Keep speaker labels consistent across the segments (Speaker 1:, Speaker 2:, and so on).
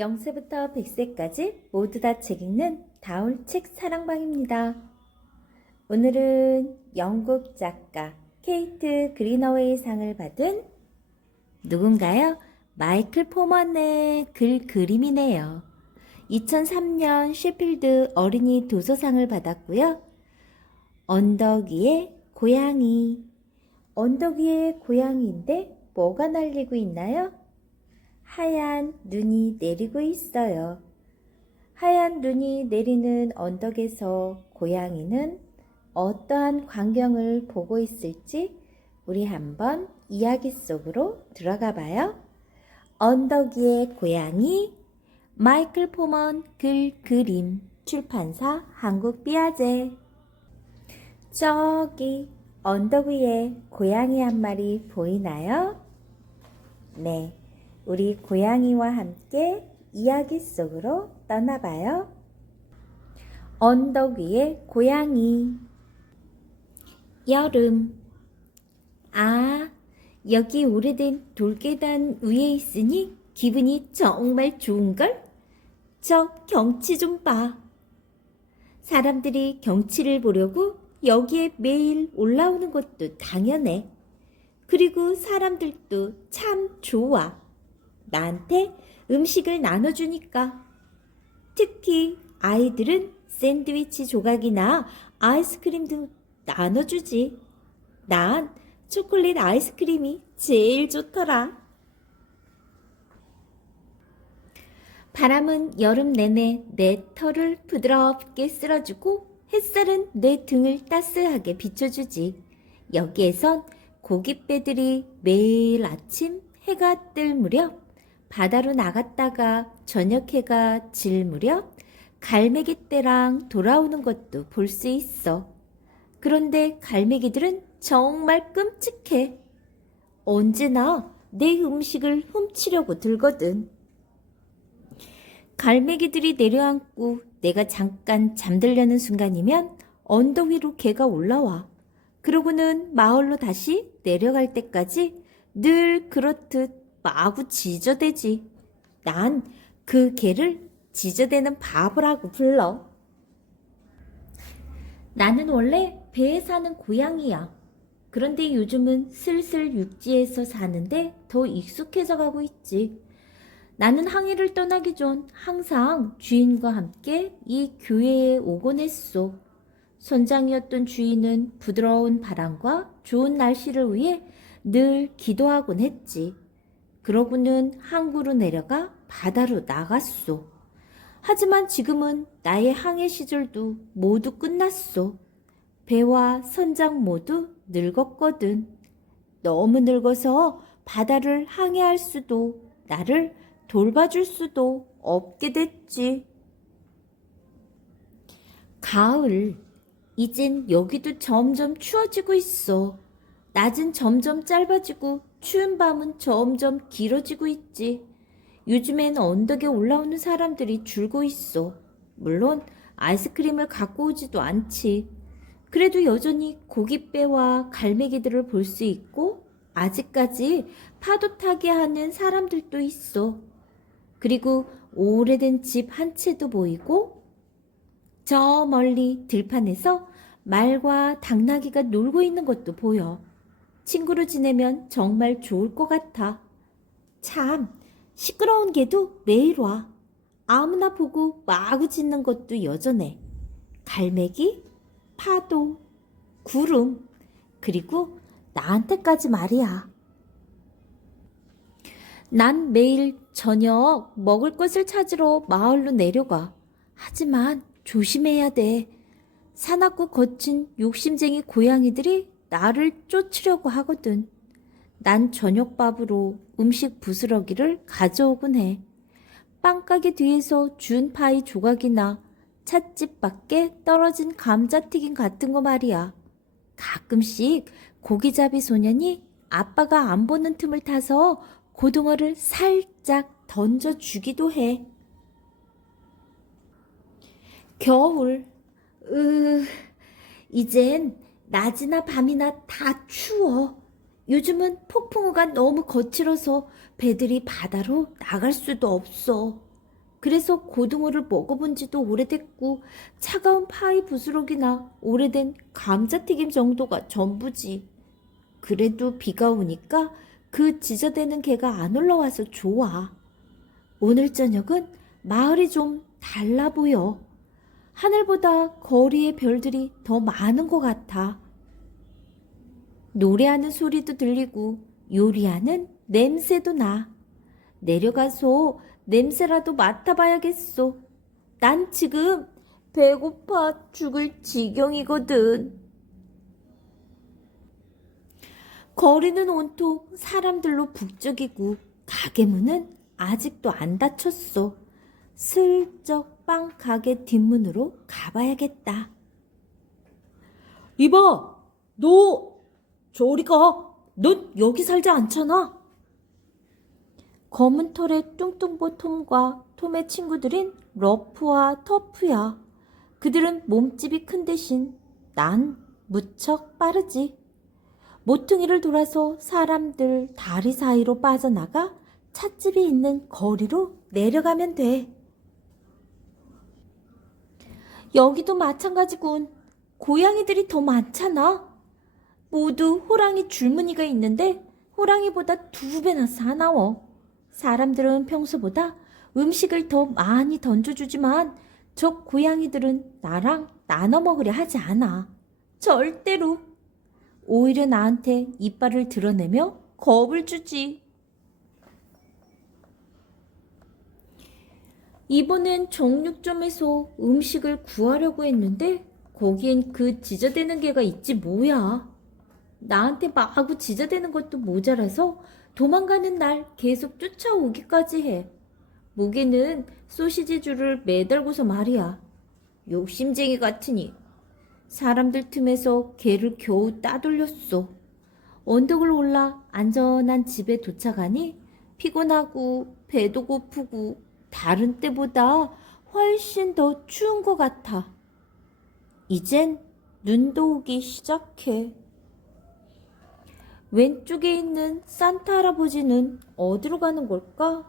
Speaker 1: 0세부터 100세까지 모두 다 책 읽는 다울 책 사랑방입니다. 오늘은 영국 작가 케이트 그리너웨이 상을 받은 누군가요? 마이클 포먼의 글 그림이네요. 2003년 셰필드 어린이 도서상을 받았고요. 언덕 위에 고양이. 언덕 위에 고양이인데 뭐가 날리고 있나요? 하얀 눈이 내리고 있어요. 하얀 눈이 내리는 언덕에서 고양이는 어떠한 광경을 보고 있을지 우리 한번 이야기 속으로 들어가 봐요. 언덕 위의 고양이 마이클 포먼 글 그림 출판사 한국 비아제 저기 언덕 위에 고양이 한 마리 보이나요? 네. 우리 고양이와 함께 이야기 속으로 떠나봐요. 언덕 위에 고양이. 여름. 아, 여기 오래된 돌계단 위에 있으니 기분이 정말 좋은걸? 저 경치 좀 봐. 사람들이 경치를 보려고 여기에 매일 올라오는 것도 당연해. 그리고 사람들도 참 좋아. 나한테 음식을 나눠주니까. 특히 아이들은 샌드위치 조각이나 아이스크림 등 나눠주지. 난 초콜릿 아이스크림이 제일 좋더라. 바람은 여름 내내 내 털을 부드럽게 쓸어주고 햇살은 내 등을 따스하게 비춰주지. 여기에선 고깃배들이 매일 아침 해가 뜰 무렵 바다로 나갔다가 저녁 해가 질 무렵 갈매기 떼랑 돌아오는 것도 볼 수 있어. 그런데 갈매기들은 정말 끔찍해. 언제나 내 음식을 훔치려고 들거든. 갈매기들이 내려앉고 내가 잠깐 잠들려는 순간이면 언덕 위로 개가 올라와. 그러고는 마을로 다시 내려갈 때까지 늘 그렇듯 마구 지저대지. 난 그 개를 지저대는 바보라고 불러. 나는 원래 배에 사는 고양이야. 그런데 요즘은 슬슬 육지에서 사는데 더 익숙해져 가고 있지. 나는 항해를 떠나기 전 항상 주인과 함께 이 교회에 오곤 했소. 선장이었던 주인은 부드러운 바람과 좋은 날씨를 위해 늘 기도하곤 했지. 그러고는 항구로 내려가 바다로 나갔소. 하지만 지금은 나의 항해 시절도 모두 끝났소. 배와 선장 모두 늙었거든. 너무 늙어서 바다를 항해할 수도 나를 돌봐줄 수도 없게 됐지. 가을. 이젠 여기도 점점 추워지고 있어. 낮은 점점 짧아지고 추운 밤은 점점 길어지고 있지. 요즘엔 언덕에 올라오는 사람들이 줄고 있어. 물론 아이스크림을 갖고 오지도 않지. 그래도 여전히 고깃배와 갈매기들을 볼 수 있고 아직까지 파도 타게 하는 사람들도 있어. 그리고 오래된 집 한 채도 보이고 저 멀리 들판에서 말과 당나귀가 놀고 있는 것도 보여. 친구로 지내면 정말 좋을 것 같아. 참, 시끄러운 개도 매일 와. 아무나 보고 마구 짖는 것도 여전해. 갈매기, 파도, 구름, 그리고 나한테까지 말이야. 난 매일 저녁 먹을 것을 찾으러 마을로 내려가. 하지만 조심해야 돼. 사납고 거친 욕심쟁이 고양이들이 나를 쫓으려고 하거든. 난 저녁밥으로 음식 부스러기를 가져오곤 해. 빵가게 뒤에서 준 파이 조각이나 찻집 밖에 떨어진 감자튀김 같은 거 말이야. 가끔씩 고기잡이 소년이 아빠가 안 보는 틈을 타서 고등어를 살짝 던져주기도 해. 겨울. 으, 이젠 낮이나 밤이나 다 추워. 요즘은 폭풍우가 너무 거칠어서 배들이 바다로 나갈 수도 없어. 그래서 고등어를 먹어본 지도 오래됐고 차가운 파이 부스러기나 오래된 감자튀김 정도가 전부지. 그래도 비가 오니까 그 지저대는 개가 안 올라와서 좋아. 오늘 저녁은 마을이 좀 달라 보여. 하늘보다 거리의 별들이 더 많은 것 같아. 노래하는 소리도 들리고 요리하는 냄새도 나. 내려가서 냄새라도 맡아봐야겠어. 난 지금 배고파 죽을 지경이거든. 거리는 온통 사람들로 북적이고 가게 문은 아직도 안 닫혔어. 슬쩍 빵 가게 뒷문으로 가봐야겠다. 이봐, 너 저리 가. 넌 여기 살지 않잖아. 검은 털의 뚱뚱보 톰과 톰의 친구들인 러프와 터프야. 그들은 몸집이 큰 대신 난 무척 빠르지. 모퉁이를 돌아서 사람들 다리 사이로 빠져나가 찻집이 있는 거리로 내려가면 돼. 여기도 마찬가지군. 고양이들이 더 많잖아. 모두 호랑이 줄무늬가 있는데 호랑이보다 두 배나 사나워. 사람들은 평소보다 음식을 더 많이 던져주지만 저 고양이들은 나랑 나눠 먹으려 하지 않아. 절대로. 오히려 나한테 이빨을 드러내며 겁을 주지. 이번엔 정육점에서 음식을 구하려고 했는데 거기엔 그 지저대는 개가 있지 뭐야. 나한테 마구 지저대는 것도 모자라서 도망가는 날 계속 쫓아오기까지 해. 목에는 소시지 줄을 매달고서 말이야. 욕심쟁이 같으니 사람들 틈에서 개를 겨우 따돌렸어. 언덕을 올라 안전한 집에 도착하니 피곤하고 배도 고프고 다른 때보다 훨씬 더 추운 것 같아. 이젠 눈도 오기 시작해. 왼쪽에 있는 산타 할아버지는 어디로 가는 걸까?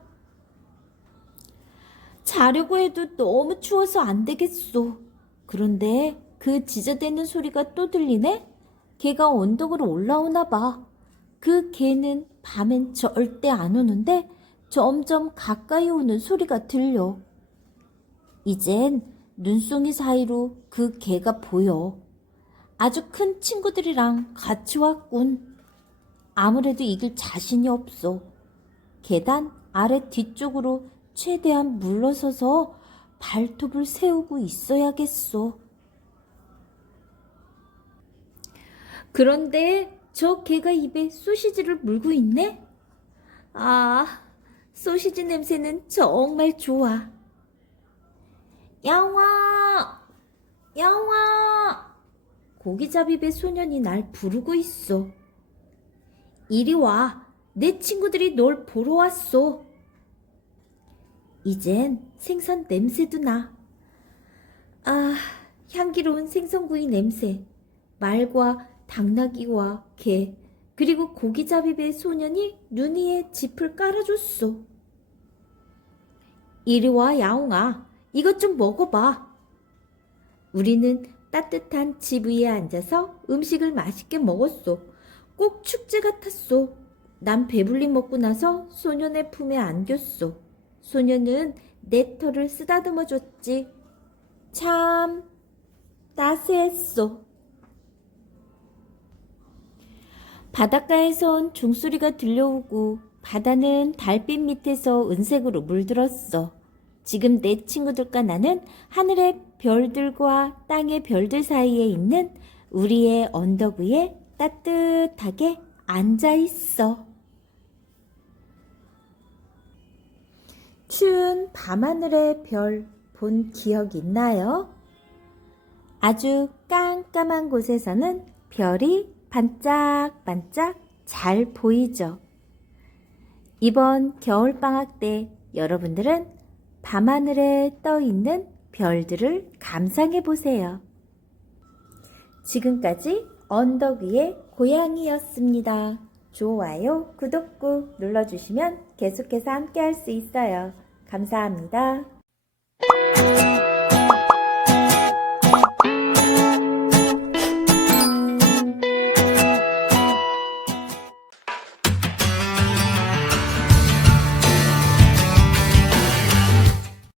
Speaker 1: 자려고 해도 너무 추워서 안 되겠어. 그런데 그 지저대는 소리가 또 들리네? 개가 언덕으로 올라오나 봐. 그 개는 밤엔 절대 안 오는데 점점 가까이 오는 소리가 들려. 이젠 눈송이 사이로 그 개가 보여. 아주 큰 친구들이랑 같이 왔군. 아무래도 이길 자신이 없어. 계단 아래 뒤쪽으로 최대한 물러서서 발톱을 세우고 있어야겠어. 그런데 저 개가 입에 소시지를 물고 있네? 아, 소시지 냄새는 정말 좋아. 양화! 양화! 고기잡이배 소년이 날 부르고 있어. 이리 와. 내 친구들이 널 보러 왔어. 이젠 생선 냄새도 나. 아, 향기로운 생선구이 냄새. 말과 당나귀와 개, 그리고 고기잡이배 소년이 눈 위에 짚을 깔아줬어. 이리 와, 야옹아. 이것 좀 먹어봐. 우리는 따뜻한 집 위에 앉아서 음식을 맛있게 먹었어. 꼭 축제 같았어. 난 배불리 먹고 나서 소년의 품에 안겼어. 소년은 내 털을 쓰다듬어 줬지. 참 따스했어. 바닷가에선 종소리가 들려오고 바다는 달빛 밑에서 은색으로 물들었어. 지금 내 친구들과 나는 하늘의 별들과 땅의 별들 사이에 있는 우리의 언덕 위에 따뜻하게 앉아 있어. 추운 밤하늘의 별 본 기억 있나요? 아주 깜깜한 곳에서는 별이 반짝반짝 잘 보이죠. 이번 겨울방학 때 여러분들은 밤하늘에 떠 있는 별들을 감상해 보세요. 지금까지 언덕 위의 고양이였습니다. 좋아요, 구독 꾹 눌러주시면 계속해서 함께 할 수 있어요. 감사합니다. 아,